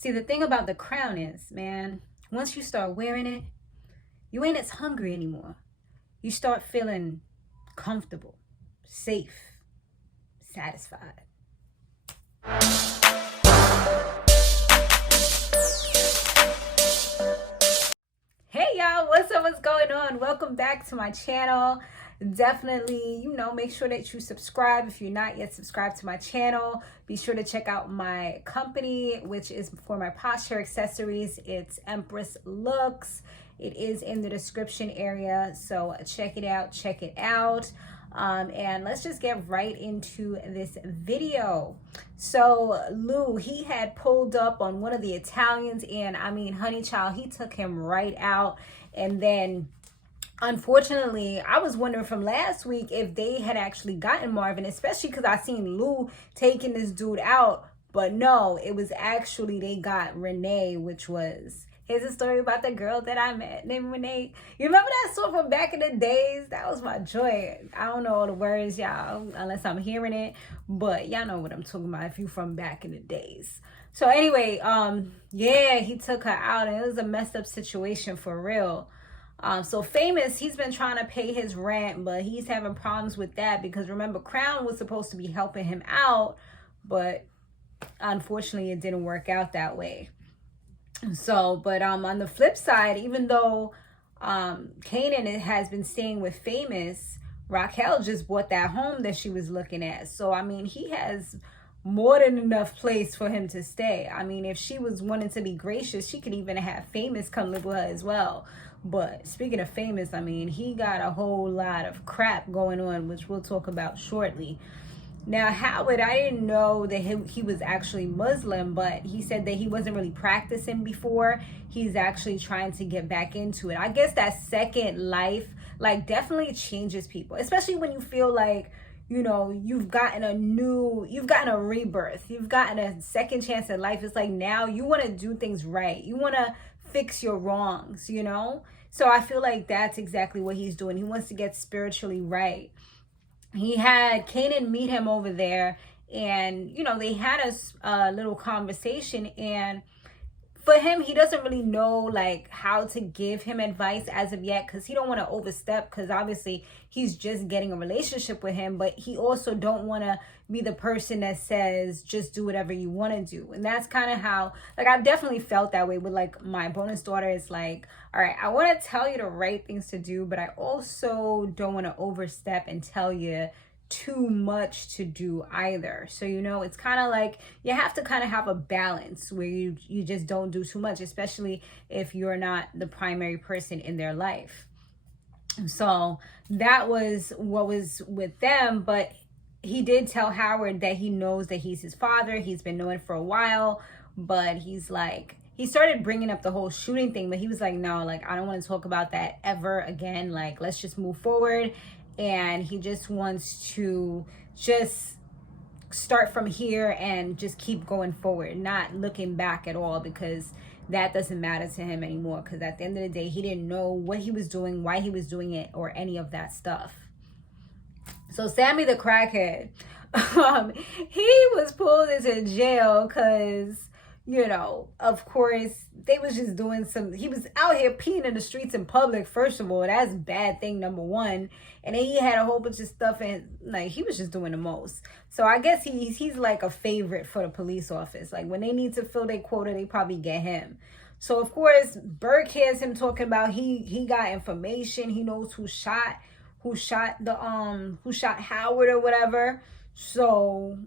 See, the thing about the crown is, man, once you start wearing it, you ain't as hungry anymore. You start feeling comfortable, safe, satisfied. Hey y'all, what's up? What's going on? Welcome back to my channel. Definitely, make sure that you subscribe if you're not yet subscribed to my channel. Be sure to check out my company, which is for my posture accessories. It's Empress Looks. It is in the description area, so check it out. And let's just get right into this video. So Lou, he had pulled up on one of the Italians, and I mean, honey child, he took him right out. And then unfortunately, I was wondering from last week if they had actually gotten Marvin, especially because I seen Lou taking this dude out. But no, it was actually they got Renee, which was, here's a story about the girl that I met named Renee. You remember that song from back in the days? That was my joy. I don't know all the words, y'all, unless I'm hearing it, but y'all know what I'm talking about if you from back in the days. So anyway, yeah, he took her out, and it was a messed up situation for real. So Famous, he's been trying to pay his rent, but he's having problems with that because remember, Crown was supposed to be helping him out, but unfortunately it didn't work out that way. So, but on the flip side, even though Kanan has been staying with Famous, Raquel just bought that home that she was looking at. So, I mean, he has more than enough place for him to stay. I mean, if she was wanting to be gracious, she could even have Famous come live with her as well. But speaking of Famous, I mean, he got a whole lot of crap going on, which we'll talk about shortly. Now, Howard, I didn't know that he was actually Muslim, but he said that he wasn't really practicing before. He's actually trying to get back into it. I guess that second life, like, definitely changes people, especially when you feel like, you've gotten a rebirth. You've gotten a second chance at life. It's like now you want to do things right. You want to fix your wrongs, So I feel like that's exactly what he's doing. He wants to get spiritually right. He had Kanan meet him over there, and they had a little conversation, and for him, he doesn't really know like how to give him advice as of yet, because he don't want to overstep, because obviously he's just getting a relationship with him, but he also don't want to be the person that says just do whatever you want to do. And that's kind of how, like, I've definitely felt that way with like my bonus daughter. Is like, all right, I want to tell you the right things to do, but I also don't want to overstep and tell you too much to do either. So it's kind of like you have to kind of have a balance where you just don't do too much, especially if you're not the primary person in their life. So that was what was with them. But he did tell Howard that he knows that he's his father. He's been knowing for a while, but he's like, he started bringing up the whole shooting thing, but he was like, no, like, I don't want to talk about that ever again. Like, let's just move forward. And he just wants to just start from here and just keep going forward, not looking back at all, because that doesn't matter to him anymore. Because at the end of the day, he didn't know what he was doing, why he was doing it, or any of that stuff. So Sammy the crackhead, he was pulled into jail because, of course, they was just doing he was out here peeing in the streets in public. First of all, that's bad thing number one. And then he had a whole bunch of stuff, and like, he was just doing the most. So I guess he's like a favorite for the police office. Like, when they need to fill their quota, they probably get him. So of course, Burke hears him talking about he got information. He knows who shot Howard or whatever. So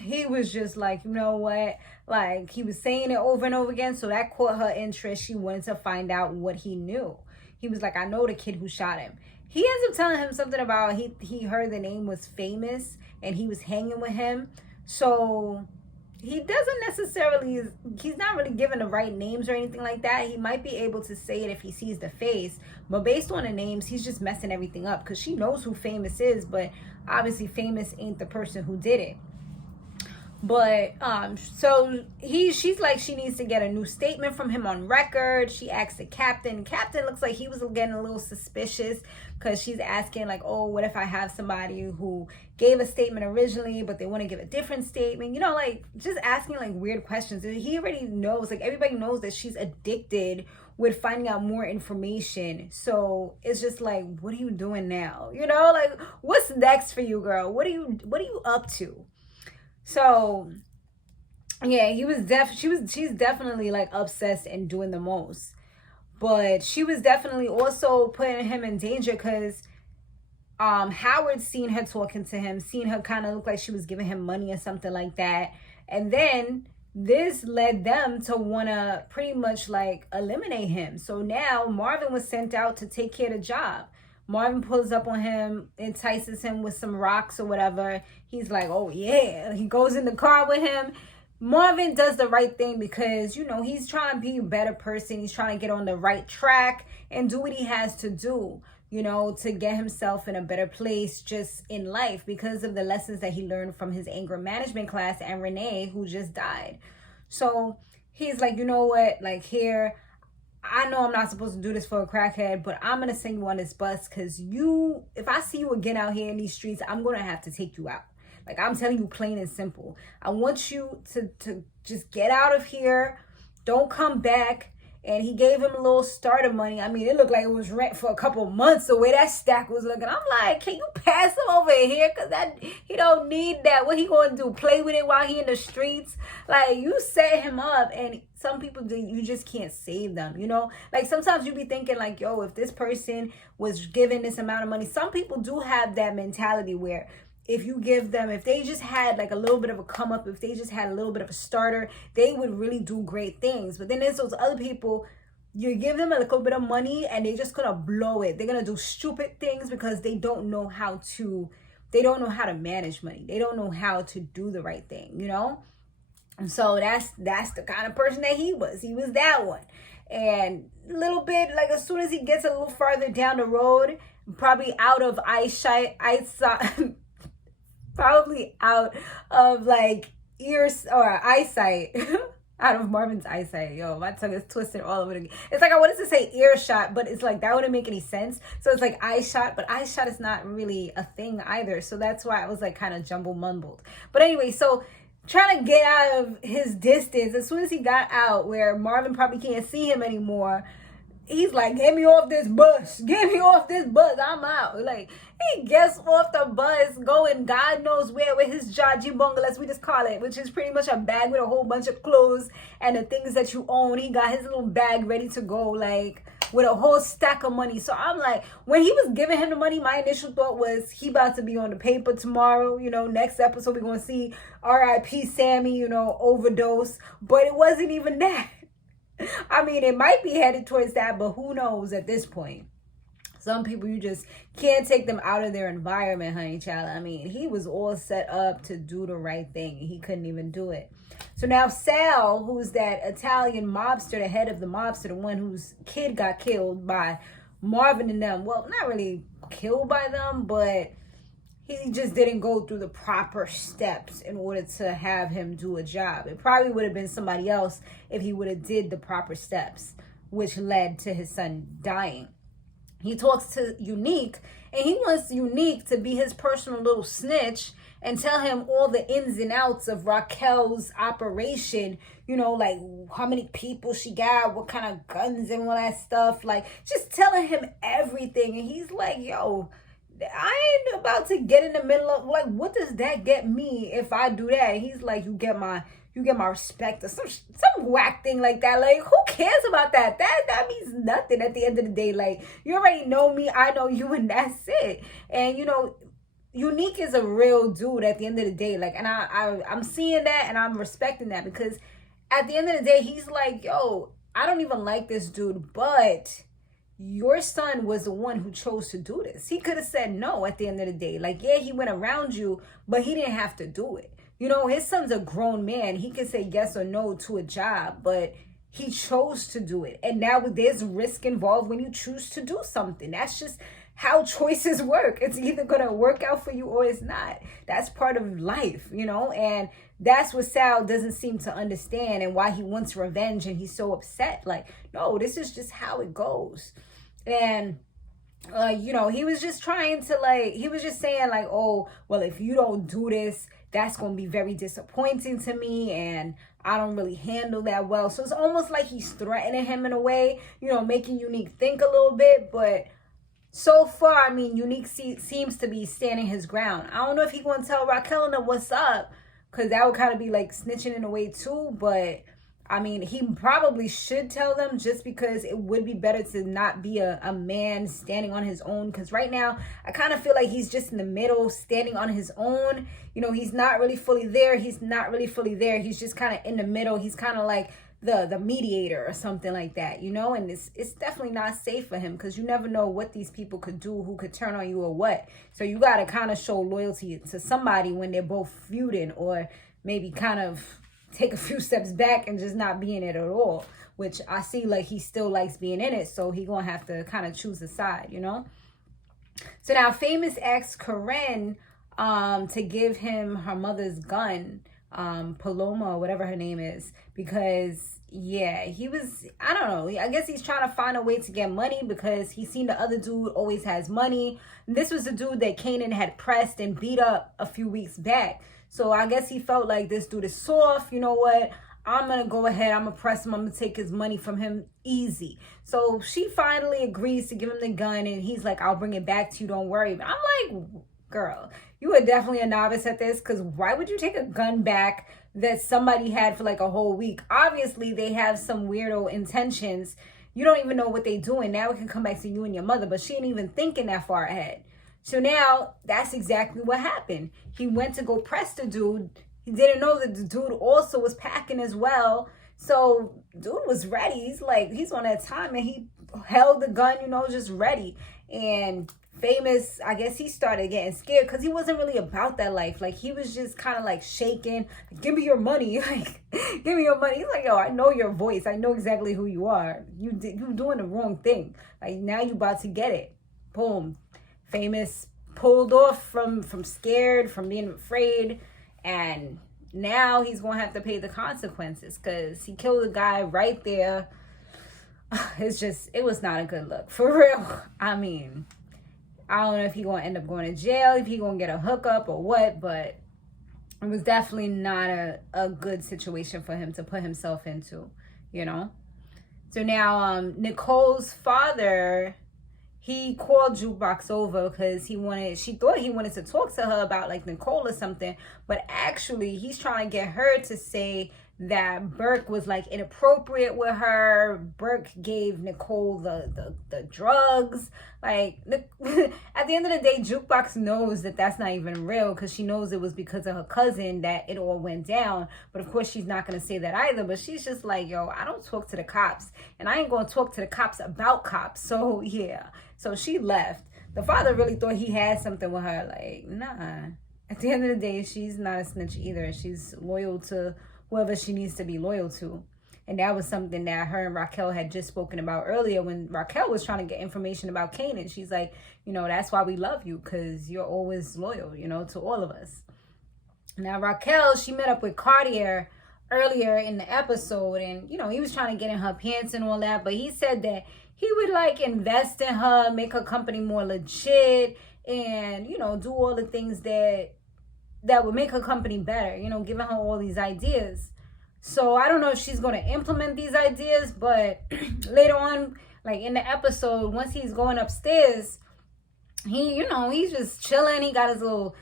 he was just like, you know what? Like, he was saying it over and over again. So that caught her interest. She wanted to find out what he knew. He was like, I know the kid who shot him. He ends up telling him something about he heard the name was Famous and he was hanging with him. So he doesn't necessarily, he's not really given the right names or anything like that. He might be able to say it if he sees the face, but based on the names, he's just messing everything up, because she knows who Famous is, but obviously Famous ain't the person who did it. But so she's like, she needs to get a new statement from him on record. She asked the captain. Captain looks like he was getting a little suspicious, because she's asking like, oh, what if I have somebody who gave a statement originally but they want to give a different statement, you know, like just asking like weird questions. And he already knows, like everybody knows that she's addicted with finding out more information. So it's just like, what are you doing now? You know, like what's next for you, girl? What are you up to? So yeah, she's definitely like obsessed and doing the most. But she was definitely also putting him in danger, because Howard seen her talking to him, seen her kind of look like she was giving him money or something like that. And then this led them to want to pretty much like eliminate him. So now Marvin was sent out to take care of the job. Marvin pulls up on him, entices him with some rocks or whatever. He's like, oh yeah. He goes in the car with him. Marvin does the right thing, because, you know, he's trying to be a better person. He's trying to get on the right track and do what he has to do, you know, to get himself in a better place just in life, because of the lessons that he learned from his anger management class and Renee, who just died. So he's like, you know what, like, here, I know I'm not supposed to do this for a crackhead, but I'm going to send you on this bus, because if I see you again out here in these streets, I'm going to have to take you out. Like, I'm telling you plain and simple. I want you to just get out of here. Don't come back. And he gave him a little starter money. I mean, it looked like it was rent for a couple months, the way that stack was looking. I'm like, can you pass him over here? Because he don't need that. What he going to do? Play with it while he in the streets? Like, you set him up, and some people, you just can't save them, you know? Like, sometimes you be thinking like, yo, if this person was given this amount of money, some people do have that mentality where if you give them, if they just had like a little bit of a come up, if they just had a little bit of a starter, they would really do great things. But then there's those other people, you give them a little bit of money and they just gonna blow it. They're gonna do stupid things because they don't know how to manage money. They don't know how to do the right thing, you know? And so that's the kind of person that he was. He was that one. And a little bit, like as soon as he gets a little farther down the road, probably out of probably out of like ears or eyesight, out of Marvin's eyesight. Yo, my tongue is twisted all over again. It's like I wanted to say earshot, but it's like that wouldn't make any sense. So it's like eye shot, but eye shot is not really a thing either. So that's why I was like kind of jumble mumbled. But anyway, so trying to get out of his distance, as soon as he got out where Marvin probably can't see him anymore, he's like, get me off this bus. Get me off this bus. I'm out. Like, he gets off the bus, going God knows where with his jaji bungle, as we just call it, which is pretty much a bag with a whole bunch of clothes and the things that you own. He got his little bag ready to go, like, with a whole stack of money. So I'm like, when he was giving him the money, my initial thought was he about to be on the paper tomorrow. You know, next episode we're going to see R.I.P. Sammy, you know, overdose. But it wasn't even that. I mean, it might be headed towards that, but who knows at this point? Some people, you just can't take them out of their environment, honey child. I mean, he was all set up to do the right thing. He couldn't even do it. So now Sal, who's that Italian mobster, the head of the mobster, the one whose kid got killed by Marvin and them. Well, not really killed by them, but he just didn't go through the proper steps in order to have him do a job. It probably would have been somebody else if he would have did the proper steps, which led to his son dying. He talks to Unique, and he wants Unique to be his personal little snitch and tell him all the ins and outs of Raquel's operation. You know, like how many people she got, what kind of guns and all that stuff. Like, just telling him everything. And he's like, yo, I ain't about to get in the middle of, like, what does that get me if I do that? And he's like, you get my respect, or some whack thing like that. Like, who cares about that? That means nothing at the end of the day. Like, you already know me, I know you, and that's it. And you know, Unique is a real dude at the end of the day. Like, and I'm seeing that and I'm respecting that, because at the end of the day, he's like, yo, I don't even like this dude, but your son was the one who chose to do this. He could have said no at the end of the day. Like, yeah, he went around you, but he didn't have to do it. You know, his son's a grown man. He can say yes or no to a job, but he chose to do it. And now there's risk involved when you choose to do something. That's just how choices work. It's either going to work out for you or it's not. That's part of life, you know, and that's what Sal doesn't seem to understand, and why he wants revenge and he's so upset. Like, no, this is just how it goes. And you know, he was just trying to, like, he was just saying like, oh, well, if you don't do this, that's going to be very disappointing to me, and I don't really handle that well. So it's almost like he's threatening him in a way, you know, making Unique think a little bit. But so far, I mean, Unique seems to be standing his ground. I don't know if he going to tell Raquel what's up, because that would kind of be like snitching in a way too. But I mean, he probably should tell them, just because it would be better to not be a man standing on his own. Because right now, I kind of feel like he's just in the middle, standing on his own. You know, he's not really fully there. He's not really fully there. He's just kind of in the middle. He's kind of like the mediator or something like that, you know. And it's definitely not safe for him, because you never know what these people could do, who could turn on you or what. So you got to kind of show loyalty to somebody when they're both feuding, or maybe kind of take a few steps back and just not be in it at all, which I see like he still likes being in it, so he gonna have to kind of choose a side, you know. So now Famous asked Kanan to give him her mother's gun, Paloma or whatever her name is, because yeah, he was, I don't know, I guess he's trying to find a way to get money, because he's seen the other dude always has money. This was the dude that Kanan had pressed and beat up a few weeks back. So I guess he felt like this dude is soft. You know what? I'm going to go ahead. I'm going to press him. I'm going to take his money from him easy. So she finally agrees to give him the gun. And he's like, I'll bring it back to you. Don't worry. But I'm like, girl, you are definitely a novice at this. Because why would you take a gun back that somebody had for like a whole week? Obviously, they have some weirdo intentions. You don't even know what they're doing. Now it can come back to you and your mother. But she ain't even thinking that far ahead. So now that's exactly what happened. He went to go press the dude. He didn't know that the dude also was packing as well. So dude was ready. He's like, he's on that time, and he held the gun, you know, just ready. And Famous, I guess he started getting scared, because he wasn't really about that life. Like, he was just kind of like shaking. Give me your money. Like, give me your money. He's like, yo, I know your voice. I know exactly who you are. You doing the wrong thing. Like, now you about to get it. Boom. Famous pulled off from scared, from being afraid, and now he's gonna have to pay the consequences, because he killed a guy right there. It was not a good look, for real. I mean, I don't know if he's gonna end up going to jail, if he's gonna get a hookup or what, but it was definitely not a good situation for him to put himself into, you know. So now Nicole's father, he called Jukebox over because she thought he wanted to talk to her about like Nicole or something. But actually, he's trying to get her to say that Burke was like inappropriate with her. Burke gave Nicole the drugs. Like, at the end of the day, Jukebox knows that that's not even real, because she knows it was because of her cousin that it all went down. But of course, she's not going to say that either. But she's just like, yo, I don't talk to the cops, and I ain't going to talk to the cops about cops. So yeah. So she left. The father really thought he had something with her. Like, nah. At the end of the day, she's not a snitch either. She's loyal to whoever she needs to be loyal to. And that was something that her and Raquel had just spoken about earlier, when Raquel was trying to get information about Kanan. She's like, you know, that's why we love you, because you're always loyal, you know, to all of us. Now, Raquel, she met up with Cartier earlier in the episode, and, you know, he was trying to get in her pants and all that, but he said that he would, like, invest in her, make her company more legit, and, you know, do all the things that would make her company better, you know, giving her all these ideas. So I don't know if she's going to implement these ideas, but later on, like in the episode, once he's going upstairs, he's just chilling. He got his little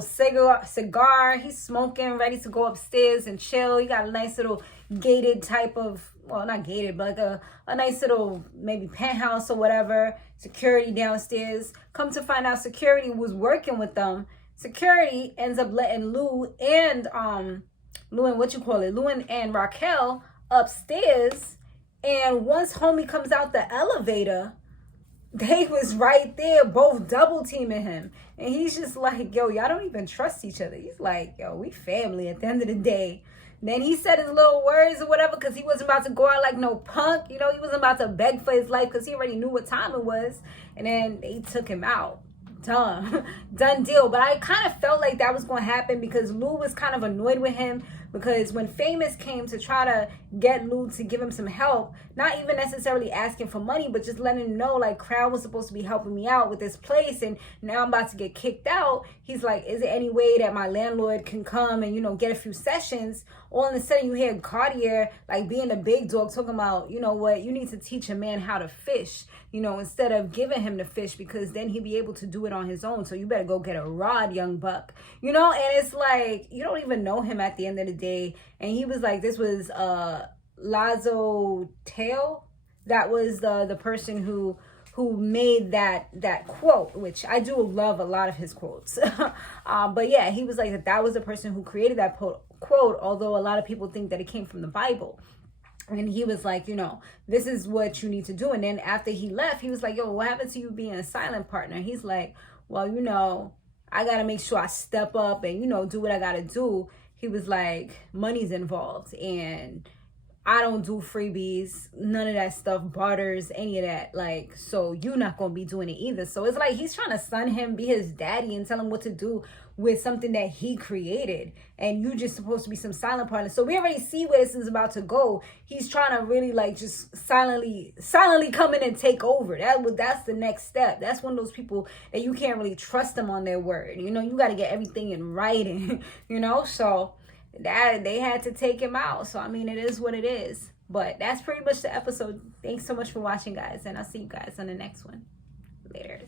cigar. He's smoking, ready to go upstairs and chill. He got a nice little gated type of, well, not gated, but like a nice little maybe penthouse or whatever. Security downstairs. Come to find out, security was working with them. Security ends up letting Lou and Raquel upstairs. And once homie comes out the elevator, they was right there, both double teaming him. And he's just like, yo, y'all don't even trust each other. He's like, yo, we family at the end of the day. Then he said his little words or whatever, because he wasn't about to go out like no punk. You know, he wasn't about to beg for his life, because he already knew what time it was. And then they took him out. done deal. But I kind of felt like that was going to happen because Lou was kind of annoyed with him, because when Famous came to try to get Lou to give him some help, not even necessarily asking for money, but just letting him know, like, Crown was supposed to be helping me out with this place, and now I'm about to get kicked out. He's like, is there any way that my landlord can come and, you know, get a few sessions? All of a sudden you hear Cartier, like, being a big dog, talking about, you know what, you need to teach a man how to fish, you know, instead of giving him the fish, because then he'll be able to do it on his own. So you better go get a rod, young buck, you know. And it's like, you don't even know him at the end of the day. And he was like, this was Lazo Teo, that was the person who made that quote, which I do love a lot of his quotes. But yeah, he was like that was the person who created that quote, although a lot of people think that it came from the Bible. And he was like, you know, this is what you need to do. And then after he left, he was like, yo, what happened to you being a silent partner? He's like, well, you know, I got to make sure I step up and, you know, do what I got to do. He was like, money's involved, and I don't do freebies, none of that stuff, barters, any of that. Like, so you're not going to be doing it either. So it's like he's trying to son him, be his daddy, and tell him what to do with something that he created. And you just supposed to be some silent partner. So we already see where this is about to go. He's trying to really, like, just silently come in and take over. That's the next step. That's one of those people that you can't really trust them on their word. You know, you got to get everything in writing, you know. So that they had to take him out. So I mean, it is what it is. But that's pretty much the episode. Thanks so much for watching, guys, and I'll see you guys on the next one. Later.